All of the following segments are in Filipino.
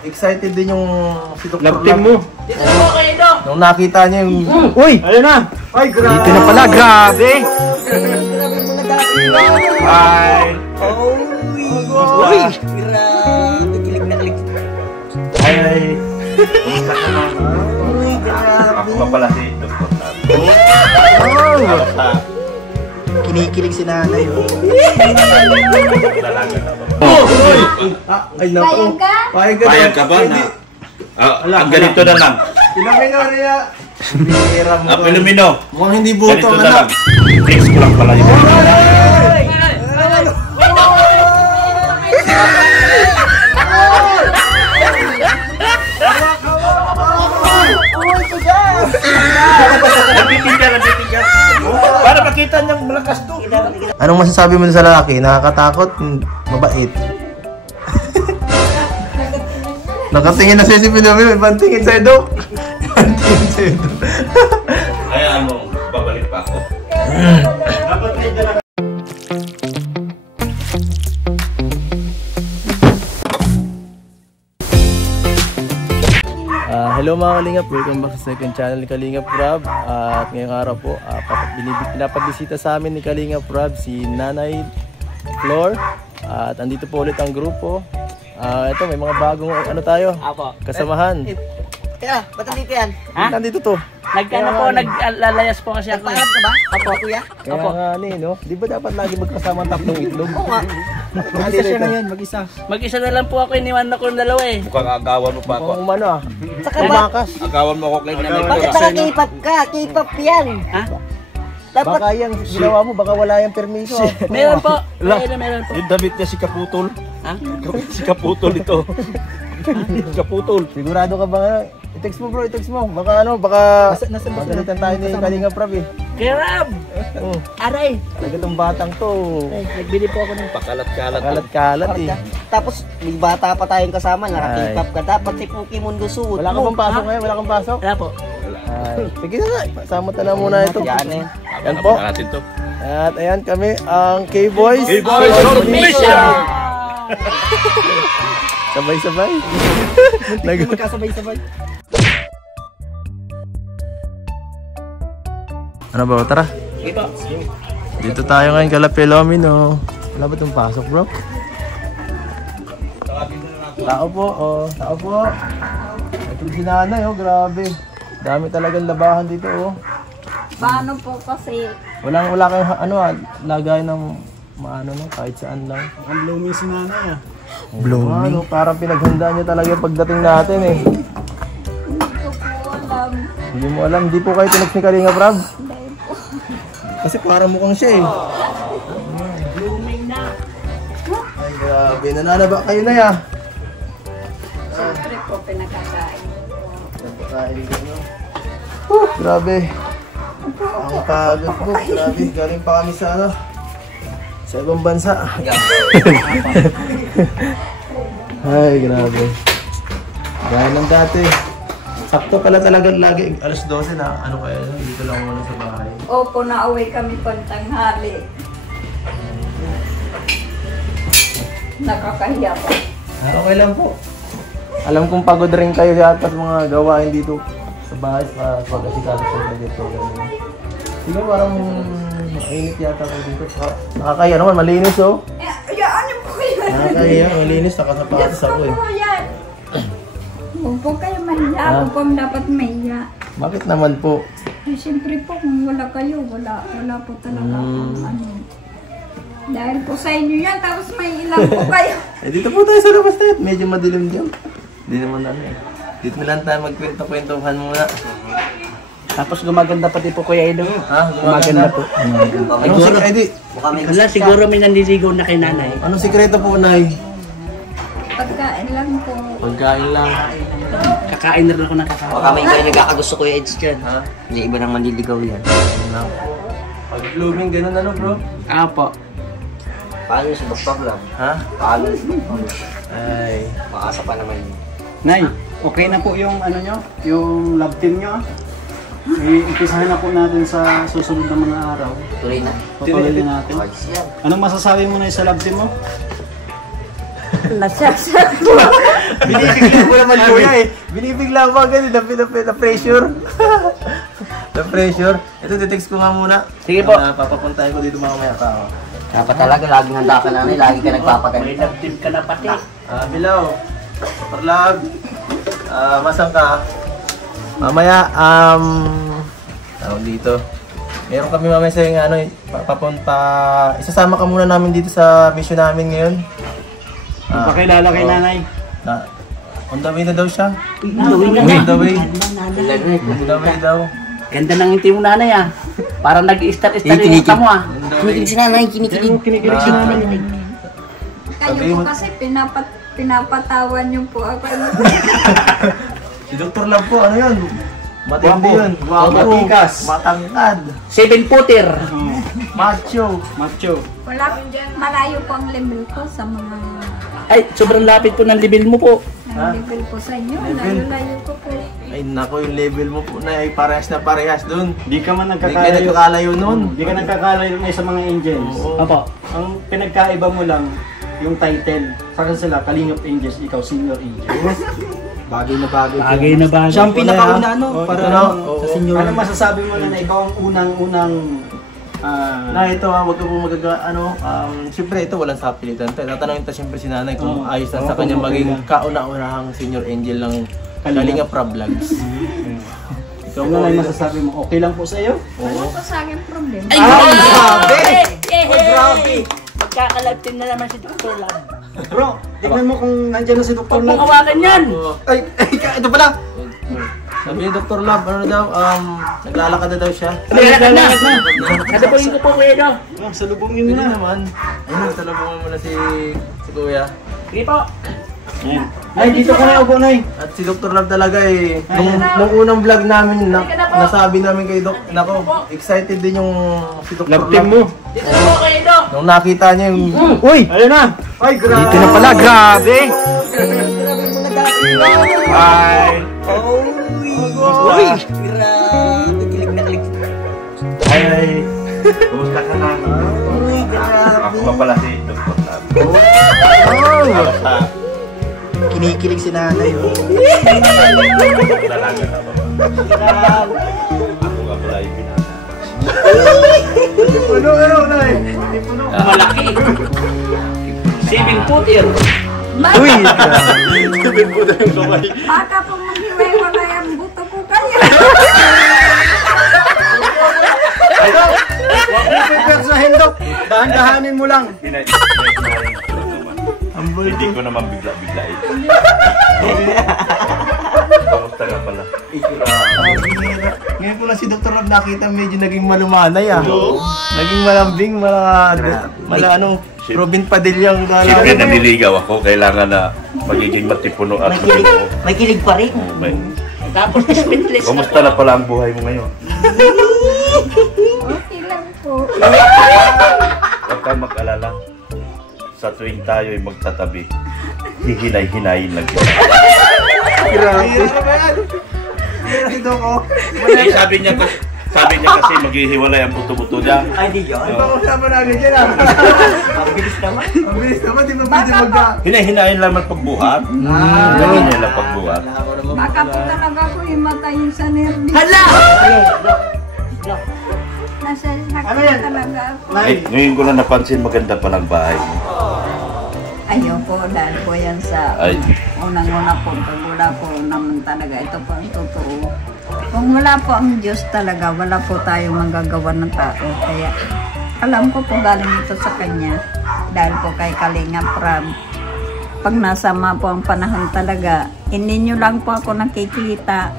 excited din yung si Dr. Love team mo. Dito po kayo do. Nung nakita niya yung... Uy! Ayun na! Ay, grabe! Dito na pala, grabe! Ay! Uy! Grabe, kilig na kilig. Ay! Uy, grabe! Ako pa pala si Dr. Kinikilig si nanay. Ay, naku. Payag ka ba na? Ang ganito na lang. Pilomino niya. Bihira mo. Pilomino. Mukhang hindi buto, Ganito na lang. anak. Flex ko lang pala yun. Nabitigyan. Para makita niyang malakas to. Anong masasabi mo sa lalaki? Nakakatakot? Mabait? Nakatingin na siya si Pilomino. Ibang tingin sa'yo, Dok. Ibang tingin sa'yo, Dok. Kaya ano, babalik pa ako. Dapat rin dyan. Hello mga Kalingap, welcome back sa second channel ni Kalingap Rob. At ngayong araw po, pinapabisita sa amin ni Kalingap Rob si Nanay Flor. At andito po ulit ang grupo. Ito, may mga bagong tayo, Apo. kasamahan. Kaya, ba't nandito yan? Ha? Nandito to. Naglalayas po kasi ako. Nagpaalam ka ba? Apo, kuya? Kaya nga no? Di ba dapat lagi magkasama ang tatlong itlog? Oo nga. Mag-isa siya ngayon, mag-isa. Mag-isa na lang po ako, iniwan ako ng dalawa eh. Mukhang agawan mo pa ako. Mukhang umano Saka ba? Tumakas. Agawan mo ako kay nanay ko. Bakit saka K-pop ka? K-pop yan. Ha? Dapat... Baka yung ginawa mo, baka wala yung permiso. Meron po. Meron po. Yung damit niya si Kaputol. Ha? Si Kaputol ito. Kaputol. Sigurado ka ba? I-text mo bro, i-text mo. Baka magalitan tayo ni Kalingap Rob eh. Kaya Rob! Aray! Talaga itong batang to. Nagbili po ako ng Pakalat-kalat. Kalat-kalat eh. Tapos, may bata pa tayong kasama, naka-K-pop ka. Dapat si Pokemon suot. Wala ka bang pasok ngayon? Wala kang pasok? Wala po. Ay, sige na. Pasama na muna ito. Yan po. Natin to. At ayan kami, ang K-Boys. K-Boys on mission! Sabay-sabay. Magkasabay-sabay. Ano ba? Tara. Ito. Dito tayo ngayon kala Pilomino. Wala ba itong pasok bro? Tao po, tao po. Ito si nanay, grabe. Dami talagang labahan dito, Paano po kasi? Wala kayong lagay ng maano no, kahit saan lang. Ang blooming si nanay Blooming? Parang pinaghandaan niya talaga yung pagdating natin eh. Hindi ko po alam. Hindi mo alam, hindi po kayo tinext ni Kalingap Rob? Hindi po. Kasi parang mukhang siya eh. Blooming na. Ay grabe, nananaba kayo na ya. Siyempre po pinakakain. Napakain ko no. Grabe. Ang pagod po, grabe. Galing pa kami sa sa ibang bansa. Ay, grabe. Gaya ng dati. Sakto pala talaga lagi. Alas 12 na, kaya dito lang muna sa bahay. Opo, nauwi kami pantanghali. Nakakahiya po. Okay lang po. Alam kong pagod rin kayo yata sa mga gawain dito sa bahay sa pag-asikaso sa dito. Siguro parang mainit yata ko dito. Nakakaya naman, malinis Ayaan niyo po yan. Nakakaya, malinis, nakasapatos ako eh. Gusto ko yan. Huwag po kayo mahiya. Ako po ang dapat mahiya. Bakit naman po? Ay, siyempre po, kung wala kayo, wala po talaga akong Dahil po sa inyo yan, tapos may ilang po kayo. Dito po tayo sa labas tayo. Medyo madilim dyan. Hindi naman eh. Dito na lang tayo magkwento-kwentuhan muna. Tapos gumaganda pati po Kuya Edo. Ha? Gumaganda po. Wala, siguro may nandiligaw na kay nanay. Anong sikreto po, Nay? Pagkain lang po. Pagkain lang. Kakain na rin ako ng kakain. Baka may kayo nagkakagusto Kuya Eds dyan. Ha? Hindi iba nang manliligaw yan. Pag blooming, ganun bro? Apo. Paano sa Dr. Love? Ha? Paano sa Dr. Love? Ay. Maasa pa naman yun. Nay, okay na po yung nyo, yung love team nyo. Ipisahin na po natin sa susunod na mga araw. Tuloy na. Patuloy natin. Cards yan. Anong masasabi mo na sa love team mo? Nasasyak po. Binibigla ko naman kuya eh. Binibigla ko agad na pressure. Na pressure. Ito, titext ko nga muna. Sige po. Papapuntahin ko dito mamaya tao. Dapat talaga, laging handa ka na, lagi ka nagpapaganda. May love-team ka na pati. Bilaw. Parlag. Masang ka. Mamaya, tawag dito. Meron kami mamaya sa yung papunta. Isasama ka muna namin dito sa mission namin ngayon. Pakilala kay nanay. On the way na daw siya. na. On the way. On the way daw. Ganda ng inti mo nanay ah. Parang nag-start-start yung Kinikilig. mata mo ah. Kinikilig si nanay, kinikilig. Kinikilig si nanay. Kayo po kasi pinapatawan niyo po ako. Si Dr. Love po, ano yun? Matindi yun. Matikas. Matangkad. 7-footer. Macho. Macho. Wala, malayo po ang level ko sa mga Ay, sobrang lapit po ng level mo po. level po sa inyo. Layo-layo ko po. Ay nako, yung level mo po na ay parehas na parehas dun. Di ka man Hindi ka nagkakalayo. nagkakalayo nun. Di ka nagkakalayo na sa mga angels. Oo. Opo. Ang pinagkaiba mo lang, yung title. Sa sila, Kalingap Angels, ikaw Senior Angels. Bagay na bagay. Bagay na bagay. Siya ang pinakauna, ano, Para sa senior. Ano masasabi mo na ikaw ang unang-unang Na ito wag ka po siyempre ito walang sapilitan. Tatanungin ta siyempre si nanay kung ayos na sa kanya maging kauna-unahang senior angel ng Kalingap Prab Vlogs. Ikaw ano po, lang masasabi mo? Okay lang po sa iyo? Wala po sa akin problema. Grabe! Grabe! Magkakalagtin na naman si Dr. Love. Bro, tignan mo kung nandiyan na si Dr. Huwag Love. mong hawakan yan! Ay, ito pala! sabi ni Dr. Love, ano daw, naglalakad na daw siya. Naglalakad na! Nadabuhin ko po kuya no? Salubungin mo Hindi na. naman. Ayun, talabungan mo na si Kuya. Sige po. Nay, dito ka na upo, Nay. At si Dr. Love talaga eh, nung unang vlog namin, nasabi namin kay Doc, nako, excited din yung si Dr. Love. mo. Dito po kayo no? Nung nakita niya yung, Uy! Ayun na! Ay, grabe! dito na pala, grabe! Hi! Uy! Grabe, kilig na kilig. Hi! Kumusta ka na? Uy, grabe. Ako pa pala si Dr. Love. Kamusta? Kinikilig si nanay. Dalaga na ba? Ako nga pala yung binata. Ano, Nay? Malaki. 7-footer. Uy! Baka po maghiwalay ang buto ko kaya. Huwag mo pipersahin, Dok. Dahan-dahanin mo lang. Hindi ko naman bigla-biglain. Kamusta nga pala? Ngayon ko lang si Dr. Love nakita medyo naging malumanay Naging malambing, Robin Padillang Siyempre naniligaw ako. Kailangan na magiging matipuno at matino. May kilig pa rin. Tapos speechless. Kumusta na pala ang buhay mo ngayon? Okay lang po. Huwag kang mag-alala. Sa tuwing tayo ay magtatabi, hihinay-hinayin lang kita. Grabe. Si Doc, Eh, sabi niya kasi maghihiwalay ang buto-buto niya. Ay, di yun. Pag-usapan namin dyan Ang bilis naman. Ang bilis naman, di ba pwede magka... Hinay-hinayin lang ang pagbuhat. Ganyan lang pagbuhat. Baka po talaga ako himatayin sa nervous. Hala! Nasasakit Ano yan? talaga ako. Eh, ngayon ko na napansin maganda palang bahay mo. Ayoko dahil po yan sa Ay, unang-una po. Pag wala po naman talaga. Ito po ang totoo. Kung wala po ang Diyos talaga, wala po tayong magagawa ng tao. Kaya alam ko po galing ito sa Kanya. Dahil po kay Kalingap Prab. Pag nasama po ang panahon talaga, hindi nyo lang po ako nakikita.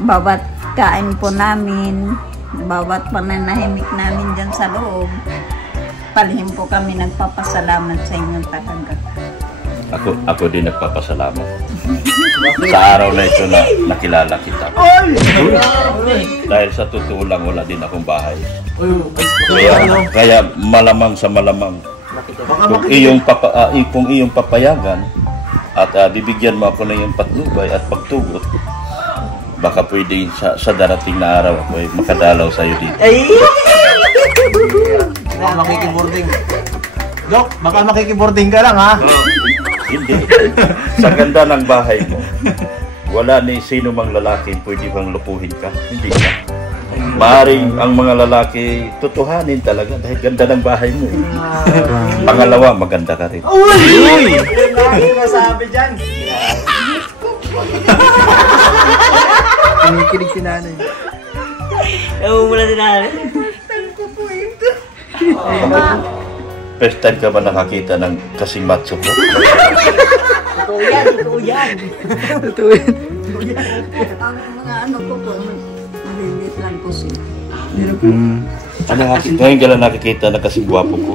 Bawat kain po namin, bawat pananahimik namin dyan sa loob, palihim po kami nagpapasalamat sa inyong talaga. ako din nagpapasalamat. Sa araw na ito na nakilala kita. Dahil sa totoo lang wala din akong bahay. Kaya malamang sa malamang kung iyong papayagan at bibigyan mo ako ng iyong patnubay at pagtugot, baka pwede sa darating na araw ako ay makadalaw sa iyo dito. Baka makikibording. Doc, baka makikibording ka lang ha? Hindi. Sa ganda ng bahay mo, wala ni sino mang lalaki pwede bang lupuhin ka. Hindi ka. Maaring ang mga lalaki tutuhanin talaga dahil ganda ng bahay mo. Pangalawa, maganda ka rin. Uy! Lagi nasabi dyan. Kinikilig si nanay. Ewan mo na din natin. First time ka ba nakakita ng kasing macho ko? Totoo yan, totoo yan. Ang mga ano ko po, malilit lang po sila. Ngayon ka lang nakikita na kasing gwapo ko.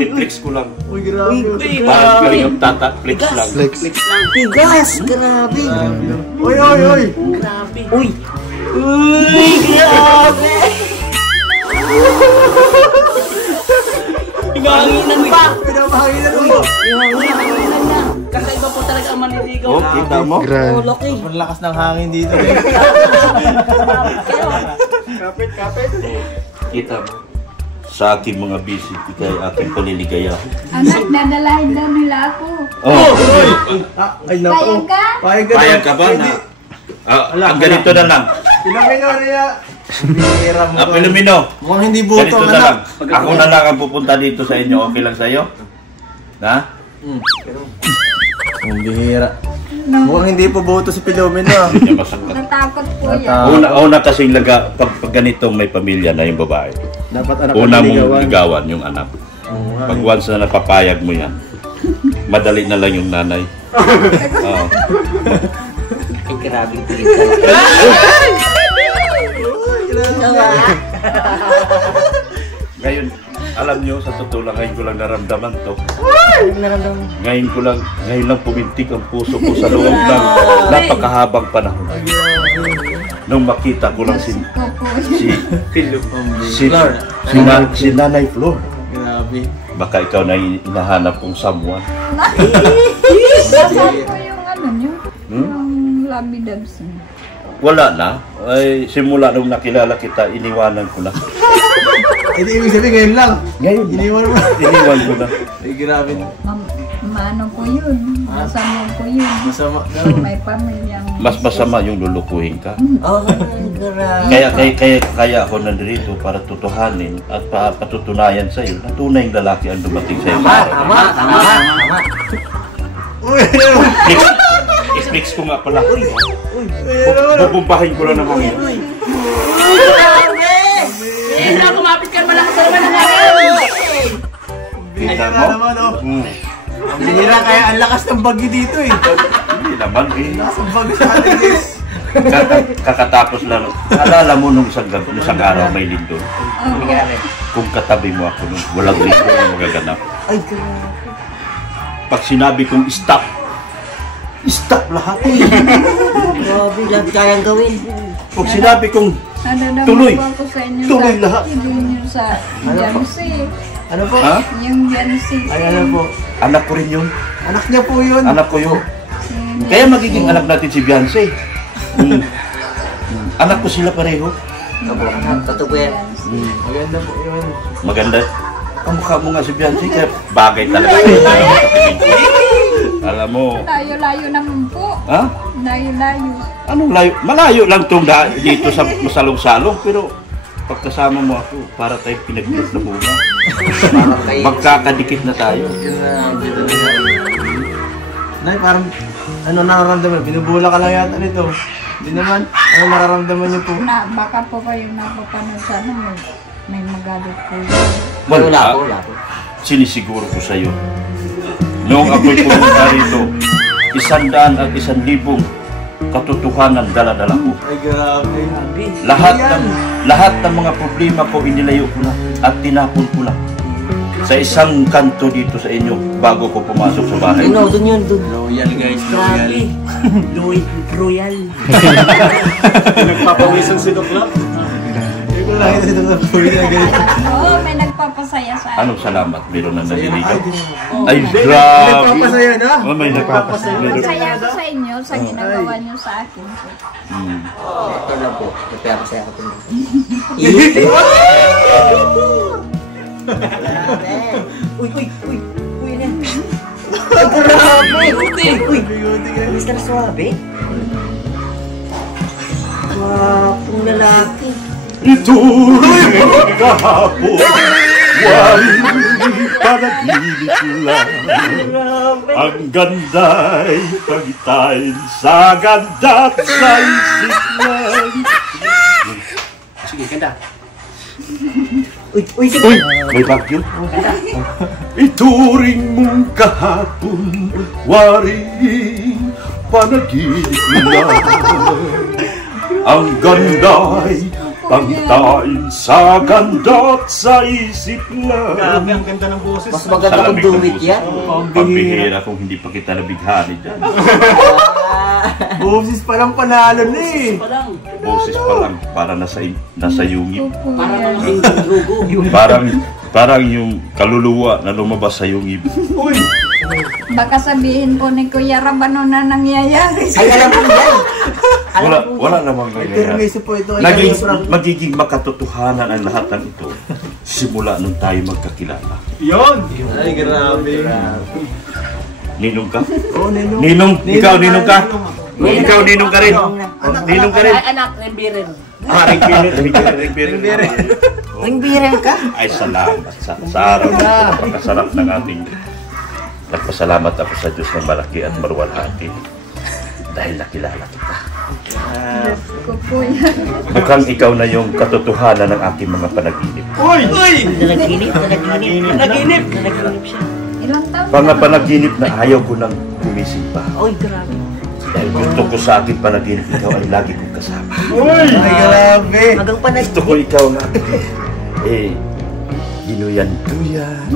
I-flex ko lang. Uy, grabe. Parang galing ang tata, flex lang. Tigas, grabe. Uy, uy, uy. Grabe. Uy, grabe. Hinanginan pa. Pinapahanginan mo. Hinanginan na. Kakaiba po talaga ang maniligaw. Oh, kita mo? Oh, Loki. Ang lakas ng hangin dito. Eh. Kapit. Kita mo? Sa aking mga busy, ikay aking paniligaya. Anak, dadalahin daw nila ako. Oh, Ay, naku. Payag ka? payag ka ba na? Ang ganito na lang. Pilomino niya. Bihira mo. Pilomino, Mukhang hindi buto ganito ang na lang. anak. Ako na lang ang pupunta dito sa inyo. Okay lang sa'yo? Ha? Ang bihira. Mukhang hindi po buto si Pilomino. Hindi niya masakit. Natakot po yan. Una kasing pag ganito may pamilya na yung babae. Dapat anak Una ang mong ligawan. ligawan yung anak. Pag once na napapayag mo yan, madali na lang yung nanay. Oo. Ay, grabe. Tigas talaga. Ngayon, alam nyo, sa totoo lang, ngayon ko lang naramdaman to. Ngayon lang pumintik ang puso ko sa loob ng napakahabang panahon. Nung makita ko lang si Nanay Flor. Grabe. Baka ikaw na hinahanap kong someone. Nasaan po yung ano nyo? Yung labidabs nyo? Wala na. Ay, simula nung nakilala kita, iniwanan ko na. Hindi ibig sabihin ngayon lang. Ngayon, Iniwan mo. iniwan ko na. Ay, grabe. Maano po yun? Masama po yun. Masama. May pamilyang... Mas masama yung lulukuhin ka. Oh, grabe. Kaya ako nandito para tutuhanin at patutunayan sa iyo na tunay yung lalaki ang dumating sa iyo. Tama. Uy, I-flex ko nga pala. Bubumbahin ko lang naman yun. Eh, na kumapit ka malakas sa naman ng hangin. Kita na mo? naman, oh. Ang bihira kaya ang lakas ng bagyo dito eh. Hindi naman eh. Lakas ng bagyo sa atin guys. Kakatapos lang. Alala mo nung isang araw may lindol. Kung katabi mo ako nung walang lindol ang magaganap. Ay, grabe. Pag sinabi kong stop lahat. Grabe, lahat kayang gawin. Pag sinabi kong Nadadama Tuloy. po ako sa inyo Tuloy sa... lahat. Hindi nyo sa Jansi. Ano po? ha? Yung Jansi. Ay, ano po? Anak ko rin yun. Anak niya po yun. Anak ko yun. Kaya magiging anak natin si Beyonce. Anak ko sila pareho. Totoo po yan. Maganda po yun. Maganda. Ang mukha mo nga si Beyonce, kaya bagay talaga. Alam mo, Layo-layo naman po. ha? Layo-layo. Anong layo? Malayo lang itong dito sa masalong-salong, pero pagkasama mo ako, para tayong pinagdit na bunga. Magkakadikit na tayo. Nay, parang ano nararamdaman? Binubula ka lang yata nito. Hindi naman. Ano nararamdaman niyo po? Na, baka po kayong napapanood sa ano, may magalit po yun. Wala po. Sinisiguro ko sa iyo. Noong ako'y pumunta rito, 100 at 1,000 katotohanan dala-dala ko. Ay, grabe. Lahat ng mga problema ko inilayo ko na at tinapon ko na sa isang kanto dito sa inyo bago ko pumasok sa bahay. Ano, dun yun, dun. Royal guys, Grabe. Royal. Nagpapawisan si Doklap. Hindi ko nakita si Dr. Royal na ganito. Oo, may nagpapasaya sa akin. Anong salamat? Meron na naliligaw? Oo. Ay, grabe! Nagpapasaya na. Oh, may nagpapasaya. Masaya ako sa inyo sa ginagawa niyo sa akin. Ito lang po. Nagpapasaya ko po. Uy, yan yan. Ay, grabe. Uy, Mr. Suave. Wapong lalaki. Ituloy mo kahapon, waring panaginip lang. Ang ganda'y pagitain sa ganda't sa isip lang. Sige, ganda. Uy, sige. May bagyo? Ituring mong kahapon, waring panaginip lang. Ang ganda'y pagitain sa ganda't sa isip lang. Grabe, ang ganda ng boses. Mas maganda kung dumit yan. Pambihira kung hindi pa kita nabighani dyan. Boses pa lang panalo na eh. Boses pa lang, para nasa yungib. Para Parang yung kaluluwa na lumabas sa yungib. Uy! baka sabihin po ni Kuya Rabano na nangyayari. Ay, alam ko yan. Wala namang ganyan. Permiso po ito. Magiging makatotohanan ang lahat ng ito simula nung tayo magkakilala. Yun! Ay, grabe. Ninong ka? Oh, Ninong. Ninong, ikaw ninong ka? Ikaw ninong ka rin. Ninong ka rin. Ay, anak, rembirin. Ringbirin. Ringbirin ka? Ay, salamat sa araw na napakasarap ng ating nagpasalamat ako sa Diyos ng malaki at maruwalhati dahil nakilala kita. Ko po yan. Mukhang ikaw na yung katotohanan ng aking mga panaginip. Uy! Nanaginip siya. Ilang taon Mga panaginip na ayaw ko nang gumising pa. Uy, grabe. Dahil gusto ko sa aking panaginip, ikaw ay lagi kong kasama. Uy! Ay, grabe. Magang panay. Gusto ko ikaw na ginuyan-duyan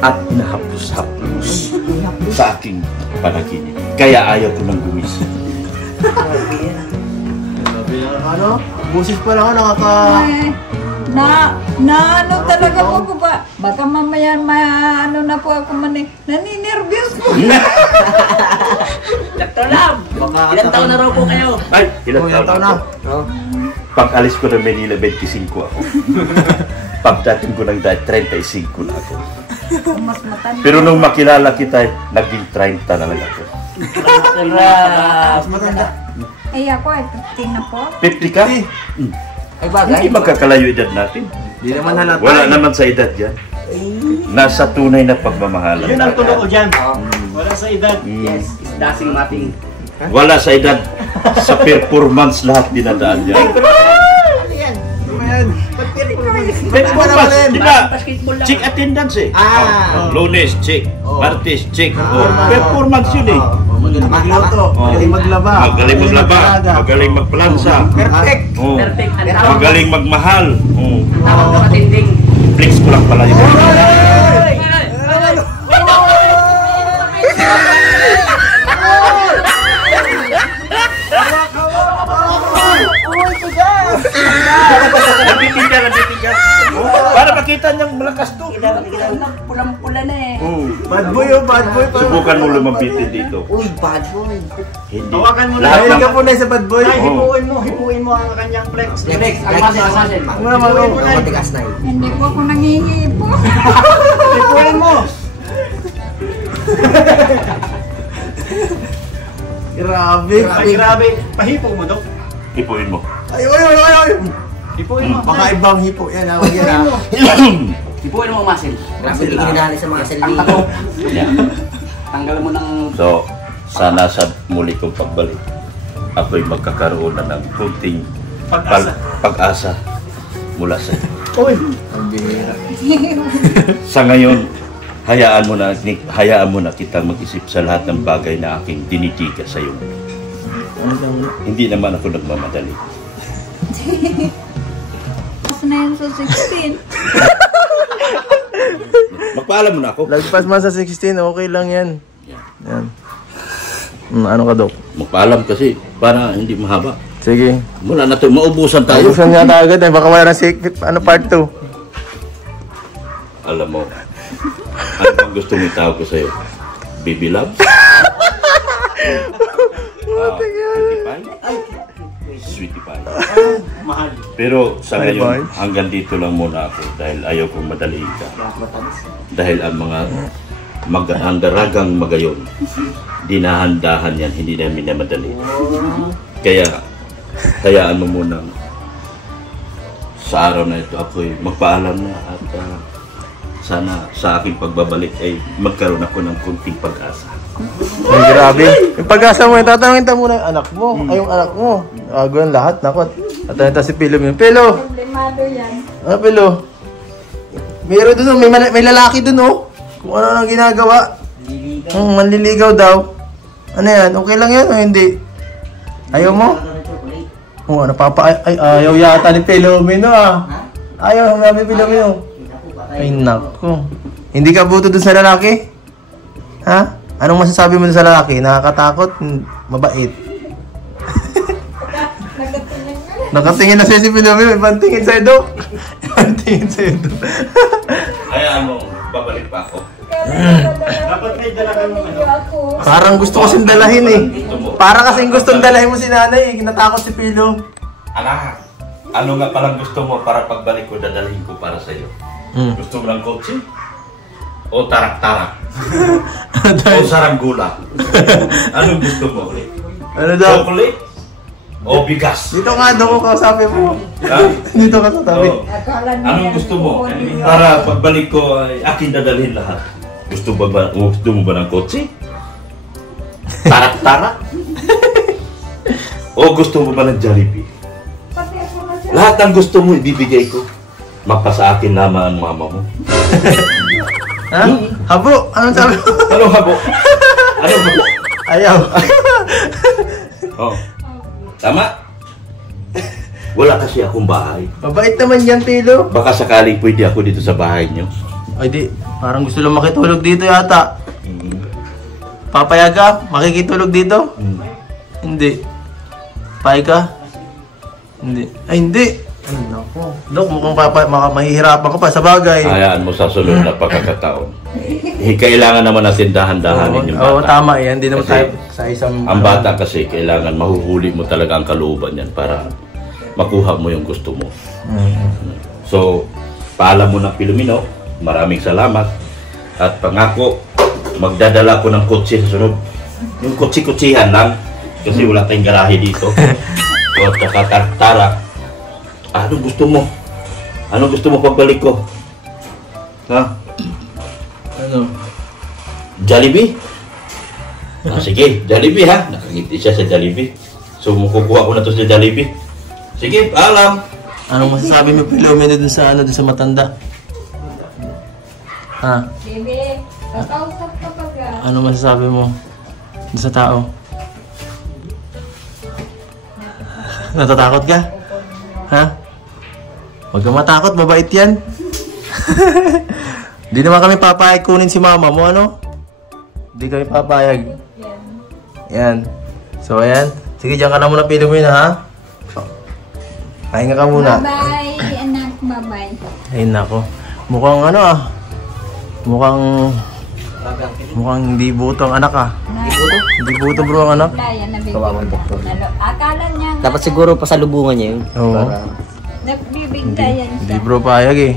at nahapos-hapos sa aking panaginip. Kaya ayaw ko nang gumising. Grabe yan. Ano? Boses pa lang nakaka... Ay, ano talaga po ko ba? Baka mamaya ano na po ako naninervyos po. Dr. Lam, ilang taon na raw po kayo? Ay, ilang Ilang taon taon na ako? Pag-alis ko ng Manila, 25 ako. Pagdating ko ng dahil, 35 na ako. Mas matanda. Pero nung makilala kita, naging 30 na lang ako. Mas matanda. Ay ako ay 15 na po. 50 ka? Ay, bagay. Hindi magkakalayo edad natin. Hindi naman halata. Wala naman sa edad yan. Nasa tunay na pagmamahalan. Yun ang tulo ko dyan. Wala sa edad. Yes, is dasing mating. Wala sa edad. Sa performance lahat dinadaan yan. Performance, di ba? Check attendance eh. Lunes, check. Martes, check. Performance yun eh. Magaling magluto. Magaling maglaba. Magaling maglaba. Magaling magplansa. Perfect. Perfect. Ang tawag Magaling magmahal. tawag na matinding. Flex ko lang pala yun. Nagtitinda. Para makita niyang malakas to. Pulang-pula na eh. Bad boy oh, bad boy. Subukan mo lumapitin dito. Uy, bad boy. Hindi. Tawagan mo na. Lahat Dahil ka ng, po na sa bad boy. Ay, hipuin mo ang kanyang flex. Flex. Ang masasasin. Matigas na yun. Hindi po ako nangihipo. Hipuin mo! Grabe. Ay, grabe. Pahipo mo, Dok. ipuin mo. Ay. Hipuin mo. Baka ibang hipo yan. Huwag yan ah. Ipuin mo ang masin. Grabe, hindi kinali sa mga Ang selvi. tato. Yeah. Tanggal mo ng... So, sana sa muli kong pagbalik, ako'y magkakaroon na ng kunting pag-asa mula sa iyo. Uy! Ang bihira. Sa ngayon, hayaan mo na kitang mag-isip sa lahat ng bagay na aking dinitiga sa iyo. Hindi naman ako nagmamadali. Mas na yun sa 16. Magpaalam mo na ako. Lagpas man sa 16, okay lang yan. Yan. Ano ka, Dok? Magpaalam kasi para hindi mahaba. Sige. Mula na ito, maubusan tayo. Ayusan nga na agad eh. Baka wala na secret. Ano part 2? Alam mo, ano bang gusto mo itawag ko sa'yo? Baby loves? sweetie pie. Mahal. Pero sa Bye, ngayon, bye. hanggang dito lang muna ako dahil ayaw kong madaliin ka. Dahil ang mga ang daragang magayon, dinahandahan yan, hindi namin na madali. Kaya, hayaan mo muna sa araw na ito ako'y magpaalam na at sana sa aking pagbabalik ay magkaroon ako ng kunting pag-asa. Ay, grabe. Yung pag-asa mo, tatanungin tayo muna yung anak mo. Ay, yung anak mo. Gago yan lahat. Nakot. Tatanungin tayo si Pilo. Pilo! Problemado yan. Ano, Pilo? Meron dun, oh. May lalaki dun, oh. Kung ano nang ginagawa. Manliligaw daw. Ano yan? Okay lang yan o hindi? Ayaw mo? Oo, ayaw yata ni Pilomino, ah. Ayaw namin Pilomino. Ay, nako. Hindi ka buto dun sa lalaki? Ha? Anong masasabi mo dun sa lalaki? Nakakatakot? Mabait? Nakatingin na siya si Pilomino. May pantingin sa'yo, Dok. Pantingin sa'yo, Dok. Hayaan mo, babalik pa ako. Dapat may dalaga mo ano. Parang gusto ko kasing dalahin eh. Para kasing gustong dalahin mo si nanay eh. Natakot si Pilo. Anak, ano nga palang gusto mo para pagbalik ko, dadalhin ko para sa iyo? Gusto mo ng kotse? O tarak-tarak? O saranggula? Anong gusto mo? Ano daw? Chocolate? O bigas? Dito nga daw ko kausapin mo. Ha? Dito ka sa tabi. Oo. Anong gusto mo? Para pagbalik ko ay akin dadalhin lahat. Gusto mo ba ng kotse? Tarak-tarak? O gusto mo ba ng Jollibee? Lahat ng gusto mo ibibigay ko. Mapasa akin lamang ang mama mo. Ha? Habo? Anong sabi mo? Anong habo? Anong habo? Ayaw. Oh. Tama? Wala kasi akong bahay. Mabait naman yan, Pilo. Baka sakaling pwede ako dito sa bahay niyo. Ay di, parang gusto lang makitulog dito yata. Papayag ka? Makikitulog dito? Hindi. Payag ka? Hindi. Ay, hindi. Ay, naku. Dok, mukhang mahihirapan ka pa sa bagay. Hayaan mo sa sunod na pagkakataon. Kailangan naman natin dahan-dahanin yung bata. Oo, tama yan. Hindi naman Kasi tayo sa isang... Ang bata kasi kailangan mahuhuli mo talaga ang kalooban yan para makuha mo yung gusto mo. So, paalam mo ng Pilomino. Maraming salamat. At pangako, magdadala ko ng kotse sa sunod. Yung kotse-kotsihan lang. Kasi wala tayong garahe dito. O tarak-tarak. Anong gusto mo? Anong gusto mo pagbalik ko? Ha? Ano? Jollibee? Sige, Jollibee ha. Nakangiti siya sa Jollibee. So, makukuha ko na to sa Jollibee. Sige, paalam. Anong masasabi mo, Pilomino, dun sa matanda? Ha? Bebe, kakausap ka pa ka. Ano masasabi mo dun sa tao? Natatakot ka? Ha? Huwag kang matakot, mabait yan. Di naman kami papayag kunin si mama mo, ano? Di kami papayag. Yan. So, ayan. Sige, dyan ka na muna, Pilomino, ha? Pahinga ka muna. Bye-bye, anak. Bye-bye. Ay, nako. Mukhang ano ah. Mukhang hindi buto ang anak ah. Hindi buto bro ang anak. Yan, nabibigyan. Akala niya nga, Dapat siguro pasalubungan niya yun. Oo. nagbibigla yan Hindi siya. bro payag eh.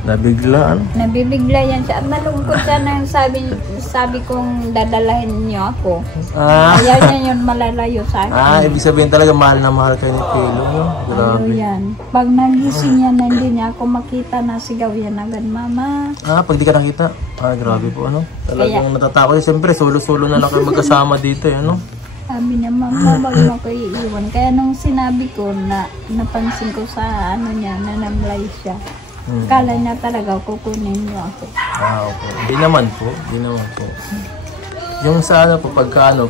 Nabigla ano. Nabibigla yan siya. Malungkot siya nang sabi kong dadalahin niyo ako. Ah. Ayaw niya yun malalayo sa akin. Ibig sabihin talaga mahal na mahal kayo ni Pilo. No? Ayaw Grabe. yan. Pag nagising yan na hindi niya ako makita, nasigaw yan agad, mama. Pag di ka nakita. Grabe po ano. Talagang natatakot. Siyempre solo-solo na lang kayo magkasama dito eh, ano. Sabi niya, mama, wag mo ko iiwan. Kaya nung sinabi ko na napansin ko sa ano niya, na namlay siya. Kala niya talaga kukunin niyo ako. Okay. Hindi naman po. Yung sa ano po, pagka ano,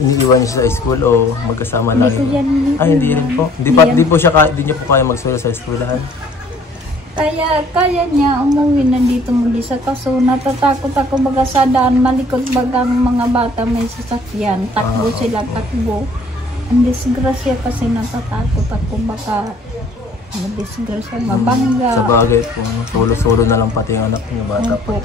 iniiwan niyo sa school o magkasama lang? Hindi ko yan iniiwan. Ay, hindi rin po. Hindi niyo po kaya magsulo sa eskwelahan? Kaya niya umuwi na dito muli sa kaso natatakot ako baga sa daan, malikot bagang mga bata may sasakyan, takbo sila, takbo. Ang disgrasya kasi natatakot ako baka disgrasya, mabangga. Sa bagay po, solo-solo na lang pati yung anak niyo bata po.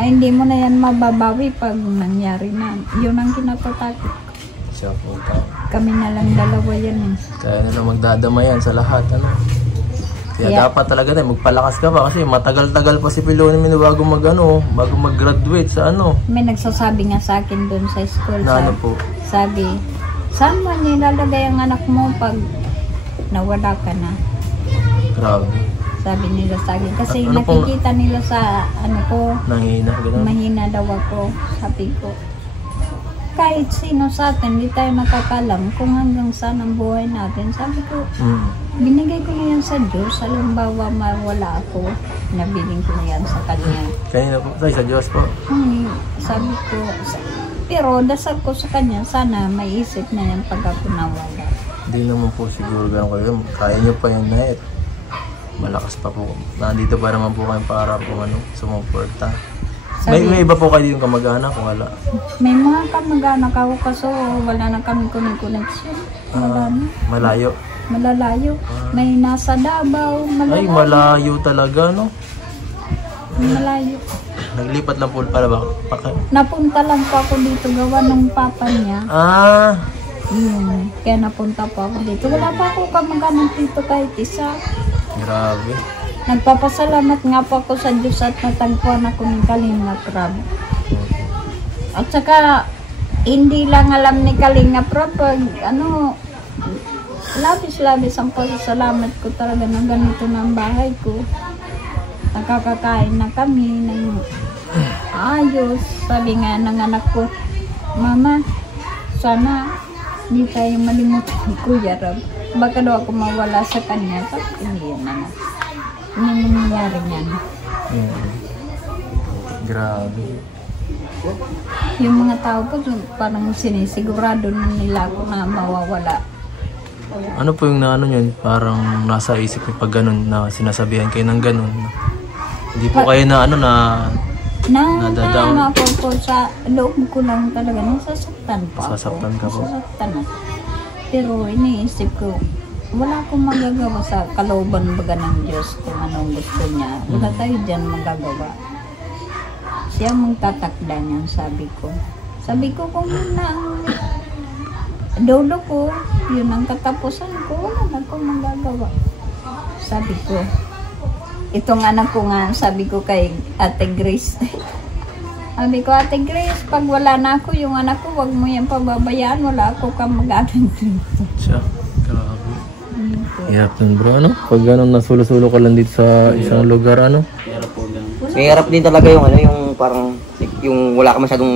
Hindi mo na yan mababawi pag nangyari na. Yun ang kinatatakot ko. Siya po tayo. Kami na lang dalawa yan eh. Kaya na lang magdadamayan sa lahat, ano. Kaya Yeah. dapat talaga na magpalakas ka pa kasi matagal-tagal pa si Pilonimino bago bago mag-graduate sa ano. May nagsasabi nga sa akin doon sa school. Na ano po. Sabi, saan mo nilalagay ang anak mo pag nawala ka na? Grabe. Sabi nila sa akin. Kasi Ano pong- nakikita nila sa ano ko, Nanghina, gano'n. mahina daw ako. Sabi ko, kahit sino sa atin, hindi tayo nakakalam kung hanggang saan ang buhay natin. Sabi ko, binigay ko na yan sa Diyos. Halimbawa, mawala ako, nabiling ko na yan sa Kanya. Kanina po, tayo sa Diyos po. Sabi ko, pero dasal ko sa Kanya, sana may isip na yan pag ako nawala. Hindi naman po siguro gano'n kayo. Kaya nyo pa yun na malakas pa po. Nandito pa naman po kayo para po sumuporta. May iba po kayo yung kamag-anak kung wala. May mga kamag-anak ako kaso wala na kami connection. Wala na. Malayo. Malalayo. May nasa Davao. Ay, malayo talaga, no? Malayo. Naglipat lang po para ba? Napunta lang po ako dito gawa ng papa niya. Kaya napunta po ako dito. Wala pa ako kamag-anak dito kahit isa. Grabe. Nagpapasalamat nga po ako sa Diyos at natagpuan ako ng Kalingap Rab. At saka, hindi lang alam ni Kalingap Rab pag labis-labis ang pasasalamat ko talaga na ganito na ang bahay ko. Nakakakain na kami ng ayos. Sabi nga ng anak ko, Mama, sana hindi tayo malimutan ni Kuya Rab. Baka daw ako mawala sa kanya. Tapos hindi yan anak. Hindi nangyayari yan. Grabe. Yung mga tao po parang sinisigurado na nila ako na mawawala. Ano po yung naano yun? Parang nasa isip ko pag ganun na sinasabihan kayo ng ganun. Hindi po kayo na nadadaan. Ako po sa loob ko lang talaga. Nasasaktan po ako. Sasaktan ka po. Nasasaktan ako. Pero iniisip ko, wala akong magagawa sa kalooban baga ng Diyos kung anong gusto niya. Wala tayo dyan magagawa. Siya mong tatakda niyan, sabi ko. Sabi ko kung yun na ang dulo ko, yun ang katapusan ko, wala na akong magagawa. Sabi ko, itong anak ko nga, sabi ko kay Ate Grace. Sabi ko, Ate Grace, pag wala na ako, yung anak ko, wag mo yan pababayaan, wala ako kamag-anak dito. Siya. Grabe. Hirap nun bro, ano? Pag ganun nasulo-sulo ka lang dito sa isang lugar, ano? Mahirap din talaga yung parang yung wala ka masyadong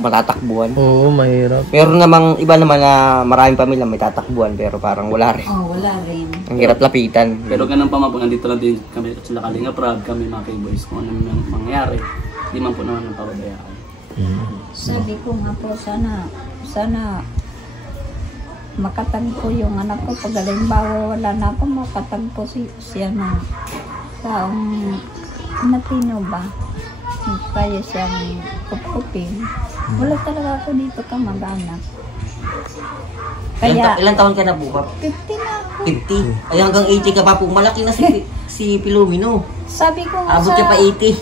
matatakbuhan. Oo, mahirap. Meron namang iba naman na maraming pamilya may tatakbuhan pero parang wala rin. Wala rin. Ang hirap lapitan. Pero ganun pa man, pag nandito lang din kami at sila Kalingap Rab, kami mga K-Boys, kung ano yung mangyari, hindi man po naman pababayaan. Sabi ko nga po, sana makatagpo yung anak ko. Pag halimbawa wala na ako, makatagpo siya ng taong matino ba? Kaya siyang kupkupin. Wala talaga ako dito kamag-anak. Kaya, Ilan taon ka na buka? 50 na ako. 50. Ay hanggang 80 ka pa po. Malaki na si Pilomino. Sabi ko nga Abot ka pa 80.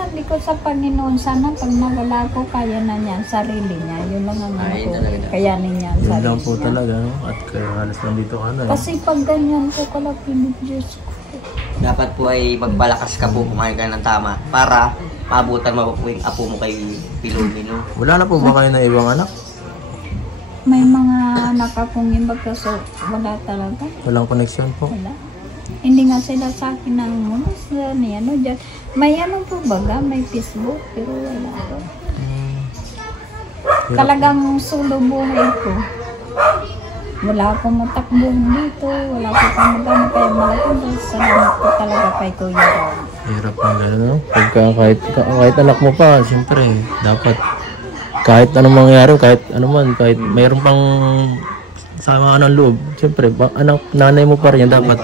sabi ko sa Panginoon, sana pag nawala ako, kaya na niya, sarili niya. Yun lang ang ano ko. Kayanin niya ang Yun sarili lang po niya. talaga, no? At kaya halos nandito ka na, eh. Kasi pag ganyan ko kalaki ng Diyos ko. Dapat po ay magpalakas ka po, kumain ka ng tama para maabutan mo po yung apo mo kay Pilomino. Wala na po ba kayo na ibang anak? May mga anak akong iba kaso wala talaga. Walang connection po? Wala. Hindi nga sila sa akin ng ano dyan. May ano po baga, may Facebook, pero wala ko. Talagang solo buhay ko. Wala akong matakbong dito, wala akong magano kaya malaki. Salamat ko talaga kay Kuya Ron. Hirap na gano'n, no? Pagka kahit anak mo pa, siyempre, dapat kahit anong mangyari, kahit ano man, kahit mayroon pang sama ng loob, siyempre, nanay mo pa rin, dapat,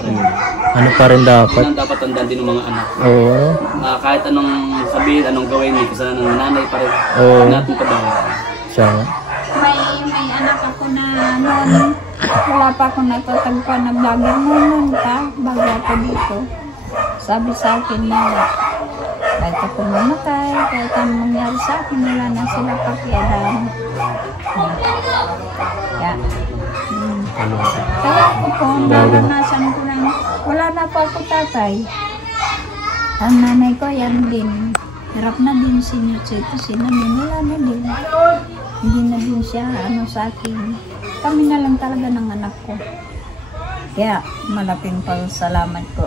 ano pa rin dapat. Yun ang dapat tandaan din ng mga anak. Oo, ano? Kahit anong sabihin, anong gawin, may kasalanan ng nanay pa rin. Oo. Natin pabayaan. Siya nga. May anak ako na noon, wala pa ako natatagpuan na vlogger noon pa, bago ako dito. Sabi sa akin na Kahit ako mamatay, kahit anong mangyari sa akin, wala na sila pakialam. Kaya, kaya ako po, naranasan ko na, wala na po ako tatay. Ang nanay ko, yan din. Hirap na din senior citizen namin, wala na din. Hindi na din siya sa akin. Kami na lang talaga ng anak ko. Kaya malaking pasalamat ko.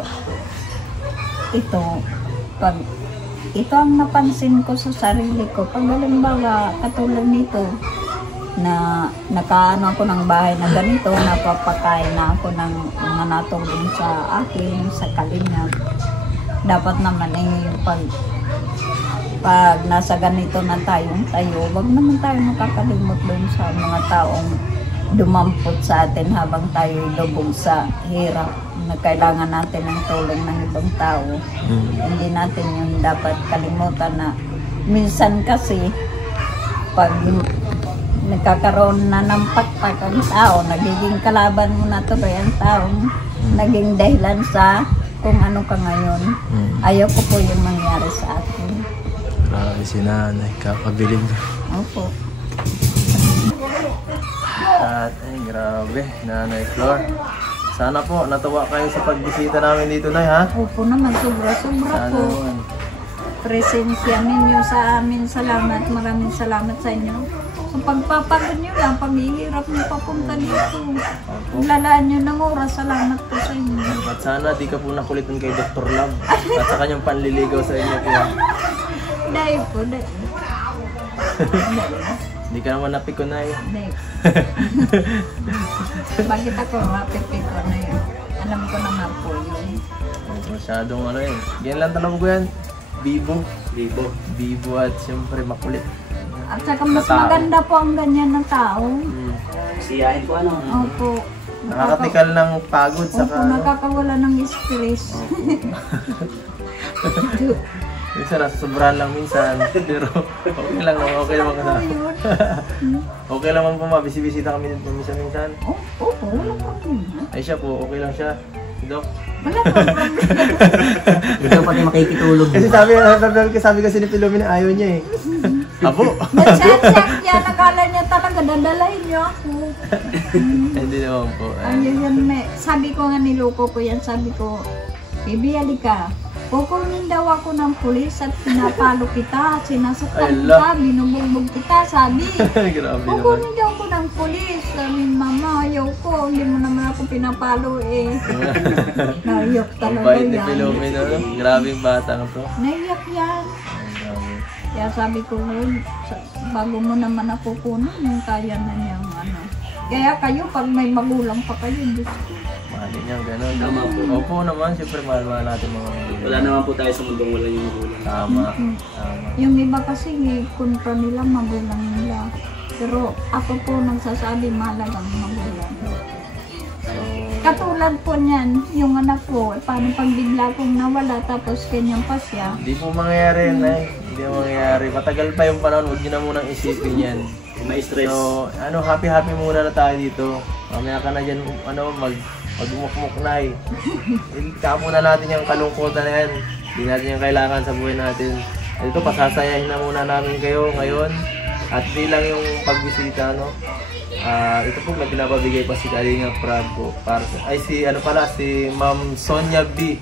Ito ang napansin ko sa sarili ko. Pag halimbawa katulad nito, na nakaano ako ng bahay na ganito, napapakain na ako ng mga natulong sa akin, sa kalingap. Dapat naman pag nasa ganito na tayong tayo, wag naman tayo makakalimot doon sa mga taong dumampot sa atin habang tayo lubog sa hirap na kailangan natin ng tulong ng ibang tao. Hindi natin yung dapat kalimutan na minsan kasi pag nagkakaroon na ng pakpak ang tao, nagiging kalaban mo na tuloy ang taong naging dahilan sa kung ano ka ngayon. Ayaw ko po yung mangyari sa akin. Grabe si nanay, kakabilib. Opo. At ay grabe, Nanay Flor. Sana po natuwa kayo sa pagbisita namin dito, Nay, ha? Opo naman, sobra-sobra Sana po. naman. Presensya ninyo sa amin, salamat, maraming salamat sa inyo. Sa pagpapagod nyo lang, paghihirap nyo papunta dito. Lalaan nyo ng oras, salamat po sa inyo. At sana di ka po nakulitan kay Dr. Love at sa kanyang panliligaw sa inyo po. Dahil po, dahil. Hindi ka naman napiko, Nay. Dahil. Bakit ako mapipik ko na yun? Alam ko naman po yun. Masyadong ano yun. Yan lang talaga ko yan. Bibo at siyempre makulit. At saka mas maganda po ang ganyan ng tao. Siyahin po ano. Opo. Nakakatikal ng pagod Opo, saka ano. nakakawala ng stress. Minsan nasusobrahan lang minsan. Pero okay lang naman kasama. Okay lang po mabisibisita kami dito minsan. Opo, wala pa po. Ay siya po, okay lang siya. Dok. Wala pa po. Ikaw pati makikitulog. Kasi sabi kasi ni Pilomena ayaw niya eh. Abo. Nag-chat yan, nakala niya talaga, dadalahin niyo ako. Hindi naman po. Ayun yan, sabi ko nga niloko ko yan, sabi ko, Bibi, halika. Kukunin daw ako ng pulis at pinapalo kita, sinasaktan kita, binubugbog kita, sabi. Grabe naman. Kukunin daw ako ng pulis. Sabi, mama, ayaw ko, hindi mo naman ako pinapalo eh. Naiyak Ang talaga bait ni yan. Pilomena, no? Grabing bata nga to. Naiyak yan. Ay, grabe. Kaya sabi ko, bago mo naman ako kunin, yung kaya na niyang ano. Kaya kayo, pag may magulang pa kayo, Diyos ko. Mahalin niya, gano'n. Tama po. Opo naman, siyempre mahal natin mga magulang. Wala naman po tayo sa mundong wala yung magulang. Tama. Yung iba kasi, kontra nila, magulang nila. Pero ako po nagsasabi, mahalagang magulang. Katulad po niyan, yung anak ko, paano pag bigla kong nawala, tapos kanyang pa siya. Hindi po mangyayari yan, Nay. Hindi mangyayari. Matagal pa yung panahon, huwag niyo na munang isipin yan. May stress. So, happy muna na tayo dito. Mamaya ka na dyan, magmukmuk na eh. Muna natin yung kalungkutan na yan. Hindi natin yung kailangan sa buhay natin. Ito, pasasayahin na muna namin kayo ngayon. At di lang yung pagbisita, no? Ito po, may pinapabigay pa si Kalinga Prab po. Si Ma'am Sonia B.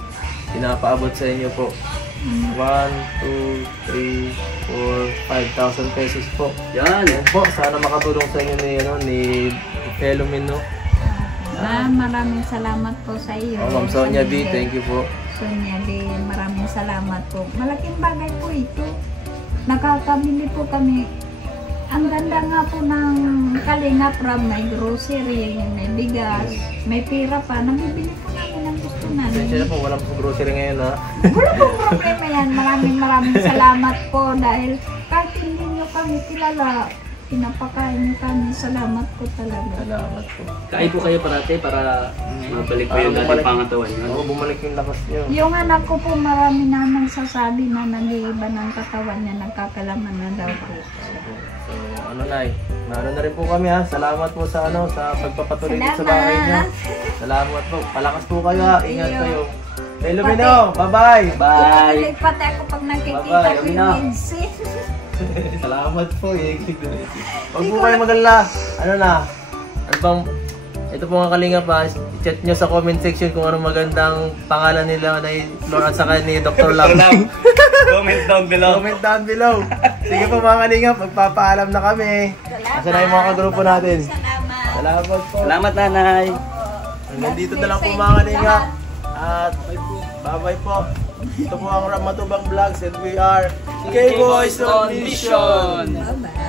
Pinapaabot sa inyo po. 1, 2, 3, 4, 5,000 pesos po. Yan. Yan po, sana makatulong sa inyo ni Felomin, no? Maraming salamat po sa iyo. Ma'am Sonia B, thank you po. Sonia B, maraming salamat po. Malaking bagay po ito. Nakakabili po kami. Ang ganda nga po ng Kalinga Prab, may grocery, may bigas, may pera pa. Nabibili po namin ang gusto namin. Sensya na po, walang po grocery ngayon, ha? Wala pong problema yan. Maraming salamat po dahil kahit hindi nyo kami kilala, pinapakain nyo kami. Salamat po talaga. Salamat po. Kain po kayo parate para mabalik po yung dating pangatawan. Oo, bumalik yung lakas nyo. Yung anak ko po, marami na nagsasabi na nag-iiba ng katawan niya, nagkakalaman na daw po. So, Nay, naroon na rin po kami, ha. Salamat po sa sa pagpapatuloy dito sa bahay niyo. Salamat po. Palakas po kayo, ha. Ingat kayo. Kay Lumino, bye-bye. Bye! Pati ako pag nakikita Bye-bye, ko yung Lumino. Mincy. Salamat po eh. Huwag po kayo magalala. Ano na? Ano bang... Ito po mga kalinga pa, chat nyo sa comment section kung anong magandang pangalan nila na Flor at saka ni Dr. Lam. Comment down below. Comment down below. Sige po mga kalinga, magpapaalam na kami. Asa na yung mga kagrupo natin. Salamat. Salamat po. Salamat, nanay! Hanggang dito na lang po mga kalinga. At bye-bye po. Ito po ang Ramatubang Vlogs and we are K-Boys on Mission. Bye-bye.